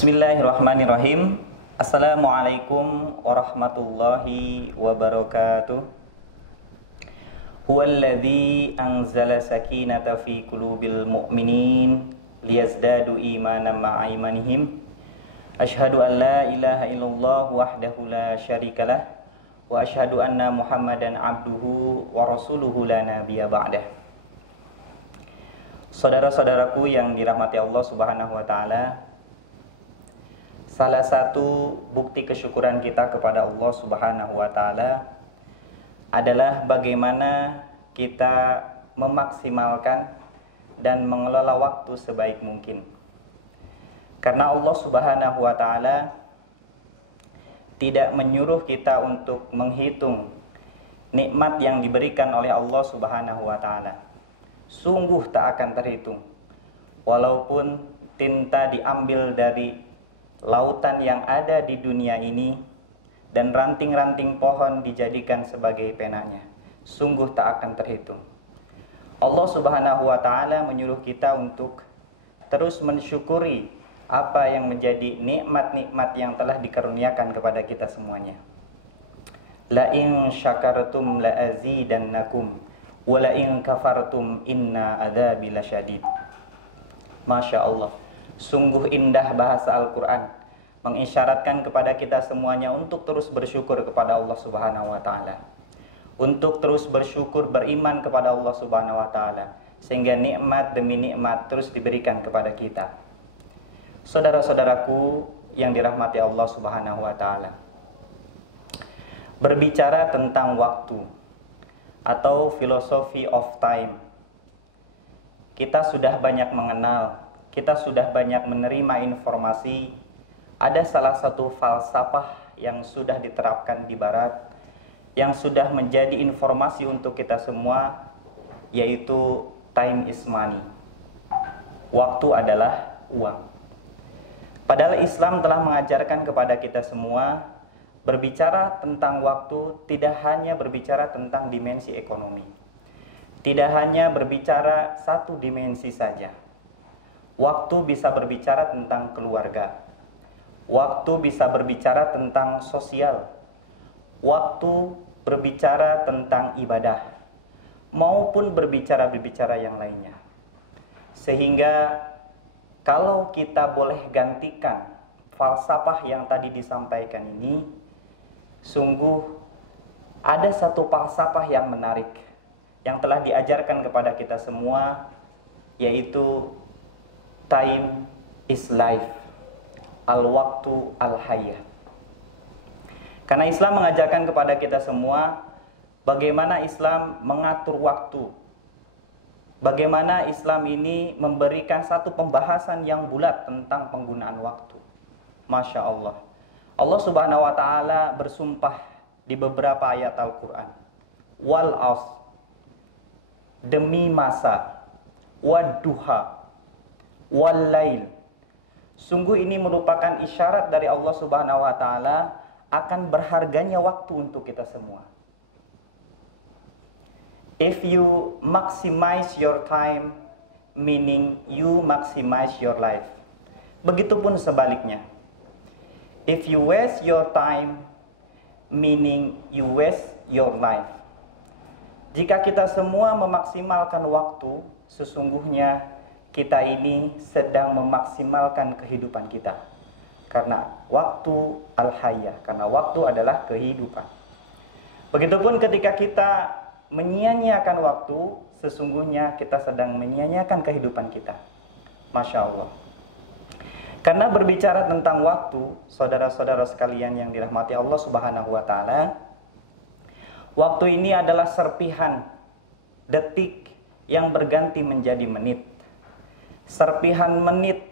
Bismillahirrahmanirrahim. Assalamualaikum warahmatullahi wabarakatuh. Huwallazi anzala sakinata fi qulubil mu'minin liyazdadu imanan ma'a imanihim. Asyhadu an la ilaha illallah wahdahu la syarikalah wa asyhadu anna Muhammadan abduhu wa rasuluhu la nabiyya ba'dah. Saudara-saudaraku yang dirahmati Allah Subhanahu wa taala, salah satu bukti kesyukuran kita kepada Allah Subhanahu wa taala adalah bagaimana kita memaksimalkan dan mengelola waktu sebaik mungkin. Karena Allah Subhanahu wa taala tidak menyuruh kita untuk menghitung nikmat yang diberikan oleh Allah Subhanahu wa taala. Sungguh tak akan terhitung. Walaupun tinta diambil dari lautan yang ada di dunia ini dan ranting-ranting pohon dijadikan sebagai penanya, sungguh tak akan terhitung. Allah Subhanahu wa taala menyuruh kita untuk terus mensyukuri apa yang menjadi nikmat-nikmat yang telah dikaruniakan kepada kita semuanya. La in syakartum la azidannakum wa la in kafartum inna adzabi lasyadid. Masya Allah, sungguh indah bahasa Al-Quran mengisyaratkan kepada kita semuanya untuk terus bersyukur kepada Allah Subhanahu wa taala, untuk terus bersyukur, beriman kepada Allah Subhanahu wa taala, sehingga nikmat demi nikmat terus diberikan kepada kita. Saudara-saudaraku yang dirahmati Allah Subhanahu wa taala, berbicara tentang waktu atau philosophy of time, kita sudah banyak mengenal, kita sudah banyak menerima informasi. Ada salah satu falsafah yang sudah diterapkan di barat, yang sudah menjadi informasi untuk kita semua, yaitu time is money. Waktu adalah uang. Padahal Islam telah mengajarkan kepada kita semua, berbicara tentang waktu tidak hanya berbicara tentang dimensi ekonomi, tidak hanya berbicara satu dimensi saja. Waktu bisa berbicara tentang keluarga, waktu bisa berbicara tentang sosial, waktu berbicara tentang ibadah, maupun berbicara yang lainnya. Sehingga kalau kita boleh gantikan falsafah yang tadi disampaikan ini, sungguh ada satu falsafah yang menarik yang telah diajarkan kepada kita semua, yaitu time is life, al-waktu al-hayah. Karena Islam mengajarkan kepada kita semua bagaimana Islam mengatur waktu, bagaimana Islam ini memberikan satu pembahasan yang bulat tentang penggunaan waktu. Masya Allah, Allah Subhanahu wa taala bersumpah di beberapa ayat Al-Quran, wal as, demi masa, wadduha, wal lail. Sungguh ini merupakan isyarat dari Allah Subhanahu wa taala akan berharganya waktu untuk kita semua. If you maximize your time, meaning you maximize your life. Begitupun sebaliknya. If you waste your time, meaning you waste your life. Jika kita semua memaksimalkan waktu, sesungguhnya kita ini sedang memaksimalkan kehidupan kita. Karena waktu al-hayah, karena waktu adalah kehidupan. Begitupun ketika kita menyia-nyiakan waktu, sesungguhnya kita sedang menyia-nyiakan kehidupan kita. Masya Allah. Karena berbicara tentang waktu, saudara-saudara sekalian yang dirahmati Allah Subhanahu wa taala, waktu ini adalah serpihan detik yang berganti menjadi menit, serpihan menit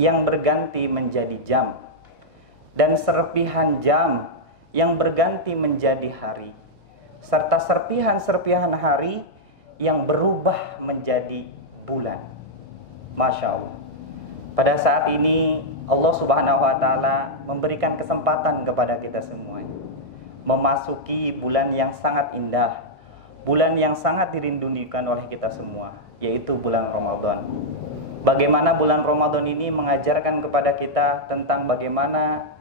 yang berganti menjadi jam, dan serpihan jam yang berganti menjadi hari, serta serpihan-serpihan hari yang berubah menjadi bulan. Masya Allah. Pada saat ini Allah Subhanahu wa taala memberikan kesempatan kepada kita semua memasuki bulan yang sangat indah, bulan yang sangat dirindukan oleh kita semua, yaitu bulan Ramadan. Bagaimana bulan Ramadan ini mengajarkan kepada kita tentang bagaimana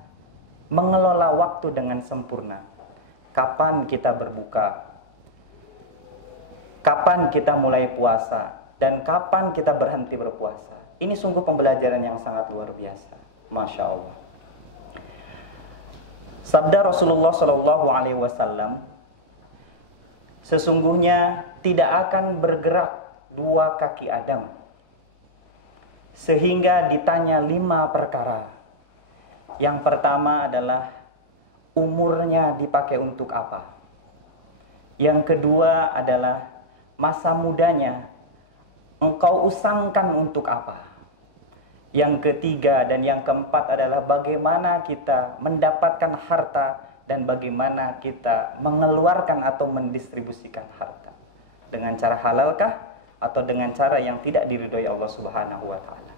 mengelola waktu dengan sempurna. Kapan kita berbuka, kapan kita mulai puasa, dan kapan kita berhenti berpuasa. Ini sungguh pembelajaran yang sangat luar biasa. Masya Allah. Sabda Rasulullah SAW, sesungguhnya tidak akan bergerak dua kaki Adam sehingga ditanya 5 perkara. Yang pertama adalah umurnya dipakai untuk apa. Yang kedua adalah masa mudanya engkau usangkan untuk apa. Yang ketiga dan yang keempat adalah bagaimana kita mendapatkan harta dan bagaimana kita mengeluarkan atau mendistribusikan harta. Dengan cara halalkah atau dengan cara yang tidak diridhoi Allah Subhanahu wa taala.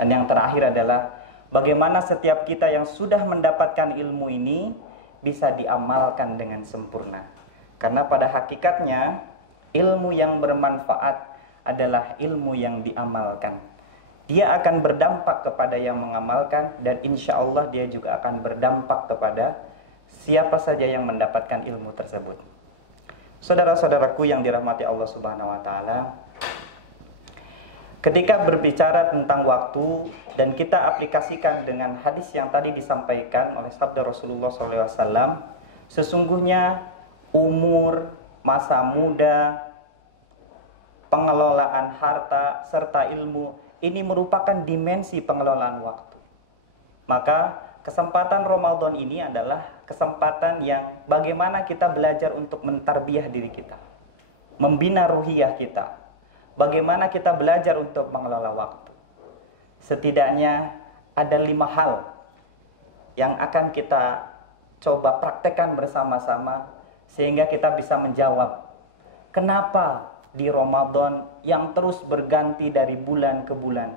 Dan yang terakhir adalah bagaimana setiap kita yang sudah mendapatkan ilmu ini bisa diamalkan dengan sempurna. Karena pada hakikatnya ilmu yang bermanfaat adalah ilmu yang diamalkan. Dia akan berdampak kepada yang mengamalkan dan insya Allah dia juga akan berdampak kepada siapa saja yang mendapatkan ilmu tersebut. Saudara-saudaraku yang dirahmati Allah Subhanahu wa taala, ketika berbicara tentang waktu dan kita aplikasikan dengan hadis yang tadi disampaikan oleh sabda Rasulullah SAW, sesungguhnya umur, masa muda, pengelolaan harta, serta ilmu, ini merupakan dimensi pengelolaan waktu. Maka kesempatan Ramadan ini adalah kesempatan yang bagaimana kita belajar untuk mentarbiyah diri kita, membina ruhiyah kita. Bagaimana kita belajar untuk mengelola waktu. Setidaknya ada 5 hal yang akan kita coba praktekkan bersama-sama sehingga kita bisa menjawab kenapa di Ramadan yang terus berganti dari bulan ke bulan,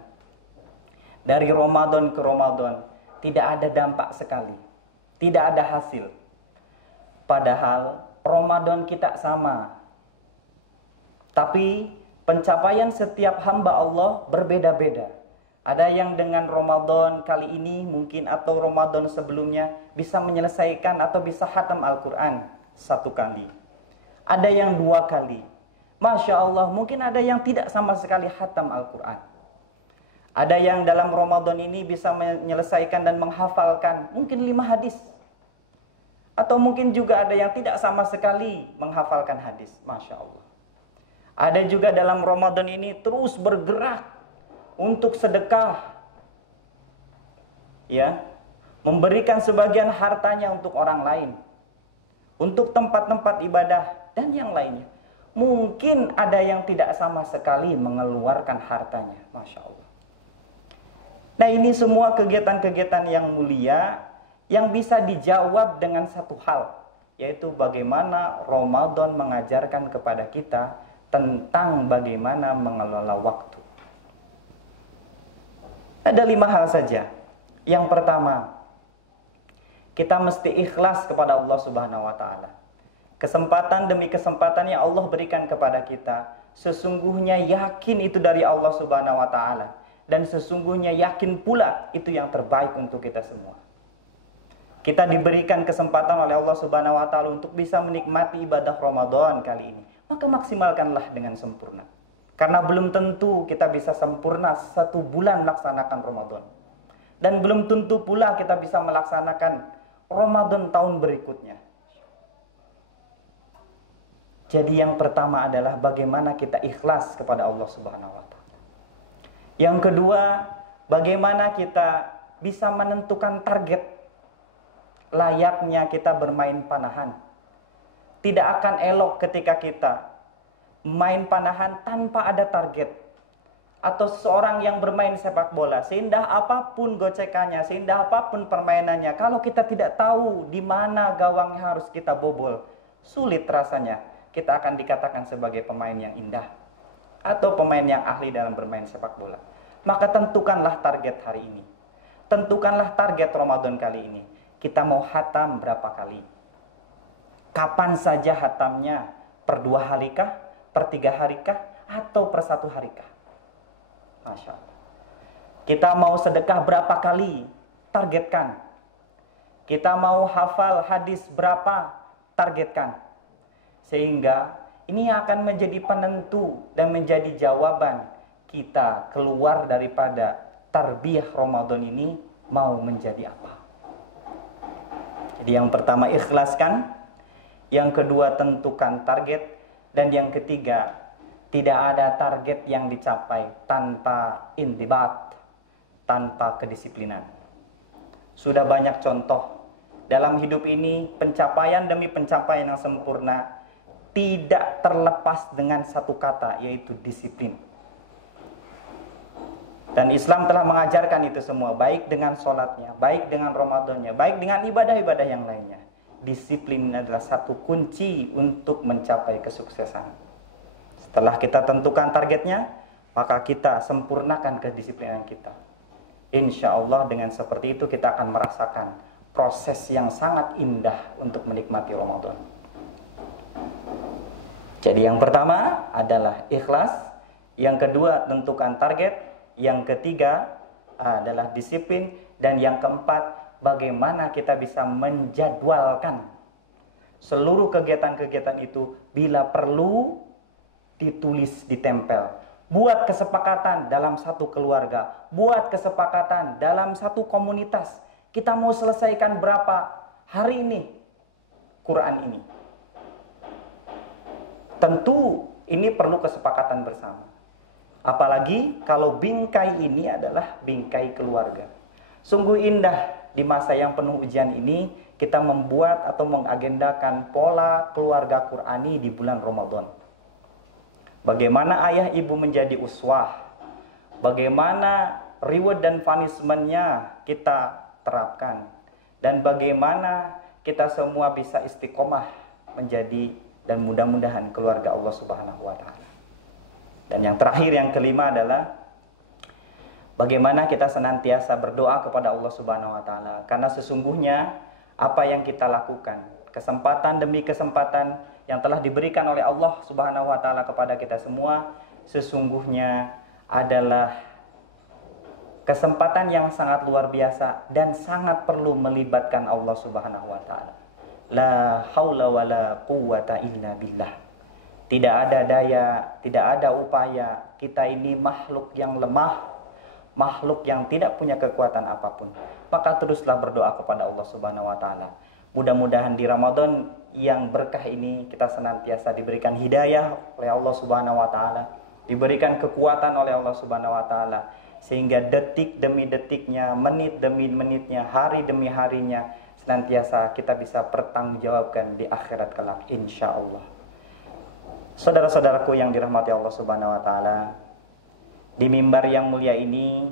dari Ramadan ke Ramadan, tidak ada dampak sekali, tidak ada hasil. Padahal Ramadan kita sama, tapi pencapaian setiap hamba Allah berbeda-beda. Ada yang dengan Ramadan kali ini mungkin atau Ramadan sebelumnya bisa menyelesaikan atau bisa khatam Al-Quran 1 kali. Ada yang 2 kali. Masya Allah, mungkin ada yang tidak sama sekali khatam Al-Quran. Ada yang dalam Ramadan ini bisa menyelesaikan dan menghafalkan mungkin 5 hadis. Atau mungkin juga ada yang tidak sama sekali menghafalkan hadis. Masya Allah. Ada juga dalam Ramadan ini terus bergerak untuk sedekah, ya, memberikan sebagian hartanya untuk orang lain, untuk tempat-tempat ibadah dan yang lainnya. Mungkin ada yang tidak sama sekali mengeluarkan hartanya, Masya Allah. Nah, ini semua kegiatan-kegiatan yang mulia yang bisa dijawab dengan satu hal, yaitu bagaimana Ramadan mengajarkan kepada kita tentang bagaimana mengelola waktu. Ada 5 hal saja. Yang pertama, kita mesti ikhlas kepada Allah Subhanahu wa taala. Kesempatan demi kesempatan yang Allah berikan kepada kita, sesungguhnya yakin itu dari Allah Subhanahu wa taala dan sesungguhnya yakin pula itu yang terbaik untuk kita semua. Kita diberikan kesempatan oleh Allah Subhanahu wa taala untuk bisa menikmati ibadah Ramadan kali ini. Maka maksimalkanlah dengan sempurna. Karena belum tentu kita bisa sempurna 1 bulan melaksanakan Ramadan. Dan belum tentu pula kita bisa melaksanakan Ramadan tahun berikutnya. Jadi yang pertama adalah bagaimana kita ikhlas kepada Allah Subhanahu wa taala. Yang kedua, bagaimana kita bisa menentukan target layaknya kita bermain panahan. Tidak akan elok ketika kita main panahan tanpa ada target. Atau seorang yang bermain sepak bola, seindah apapun gocekannya, seindah apapun permainannya, kalau kita tidak tahu di mana gawang yang harus kita bobol, sulit rasanya kita akan dikatakan sebagai pemain yang indah atau pemain yang ahli dalam bermain sepak bola. Maka tentukanlah target hari ini. Tentukanlah target Ramadan kali ini. Kita mau khatam berapa kali? Kapan saja khatamnya? Per 2 harikah? Per 3 harikah? Atau per 1 harikah? Masya Allah. Kita mau sedekah berapa kali? Targetkan. Kita mau hafal hadis berapa? Targetkan. Sehingga ini akan menjadi penentu dan menjadi jawaban kita keluar daripada tarbiyah Ramadan ini mau menjadi apa. Jadi yang pertama ikhlaskan, yang kedua tentukan target, dan yang ketiga tidak ada target yang dicapai tanpa intibat, tanpa kedisiplinan. Sudah banyak contoh dalam hidup ini, pencapaian demi pencapaian yang sempurna tidak terlepas dengan satu kata, yaitu disiplin. Dan Islam telah mengajarkan itu semua, baik dengan sholatnya, baik dengan Ramadannya, baik dengan ibadah-ibadah yang lainnya. Disiplin adalah satu kunci untuk mencapai kesuksesan. Setelah kita tentukan targetnya, maka kita sempurnakan kedisiplinan kita. Insya Allah dengan seperti itu kita akan merasakan proses yang sangat indah untuk menikmati Ramadan. Jadi yang pertama adalah ikhlas, yang kedua tentukan target, yang ketiga adalah disiplin, dan yang keempat bagaimana kita bisa menjadwalkan seluruh kegiatan-kegiatan itu bila perlu ditulis, ditempel. Buat kesepakatan dalam satu keluarga, buat kesepakatan dalam satu komunitas. Kita mau selesaikan berapa hari ini Quran ini. Tentu ini perlu kesepakatan bersama. Apalagi kalau bingkai ini adalah bingkai keluarga. Sungguh indah di masa yang penuh ujian ini kita membuat atau mengagendakan pola keluarga Qurani di bulan Ramadan. Bagaimana ayah ibu menjadi uswah, bagaimana reward dan punishment-nya kita terapkan, dan bagaimana kita semua bisa istiqomah menjadi dan mudah-mudahan keluarga Allah Subhanahu wa taala. Dan yang terakhir, yang kelima adalah bagaimana kita senantiasa berdoa kepada Allah Subhanahu wa taala, karena sesungguhnya apa yang kita lakukan, kesempatan demi kesempatan yang telah diberikan oleh Allah Subhanahu wa taala kepada kita semua, sesungguhnya adalah kesempatan yang sangat luar biasa dan sangat perlu melibatkan Allah Subhanahu wa taala. La haula wala quwwata illa billah. Tidak ada daya, tidak ada upaya. Kita ini makhluk yang lemah, makhluk yang tidak punya kekuatan apapun. Maka teruslah berdoa kepada Allah Subhanahu wa taala. Mudah-mudahan di Ramadan yang berkah ini kita senantiasa diberikan hidayah oleh Allah Subhanahu wa taala, diberikan kekuatan oleh Allah Subhanahu wa taala, sehingga detik demi detiknya, menit demi menitnya, hari demi harinya senantiasa kita bisa pertanggungjawabkan di akhirat kelak insya Allah. Saudara-saudaraku yang dirahmati Allah Subhanahu wa taala, di mimbar yang mulia ini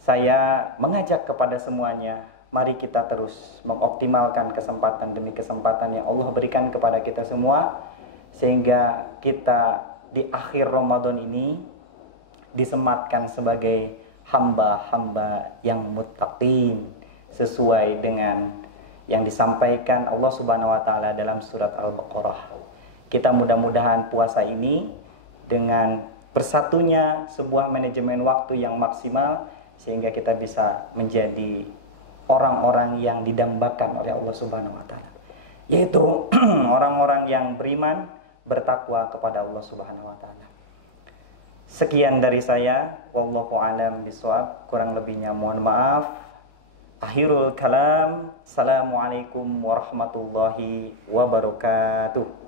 saya mengajak kepada semuanya, mari kita terus mengoptimalkan kesempatan demi kesempatan yang Allah berikan kepada kita semua, sehingga kita di akhir Ramadan ini disematkan sebagai hamba-hamba yang muttaqin sesuai dengan yang disampaikan Allah Subhanahu wa taala dalam surat Al-Baqarah. Kita mudah-mudahan puasa ini dengan bersatunya sebuah manajemen waktu yang maksimal sehingga kita bisa menjadi orang-orang yang didambakan oleh Allah Subhanahu wa taala, yaitu orang-orang yang beriman, bertakwa kepada Allah Subhanahu wa taala. Sekian dari saya, wallahu a'lam bishawab, kurang lebihnya mohon maaf. Akhirul kalam, assalamualaikum warahmatullahi wabarakatuh.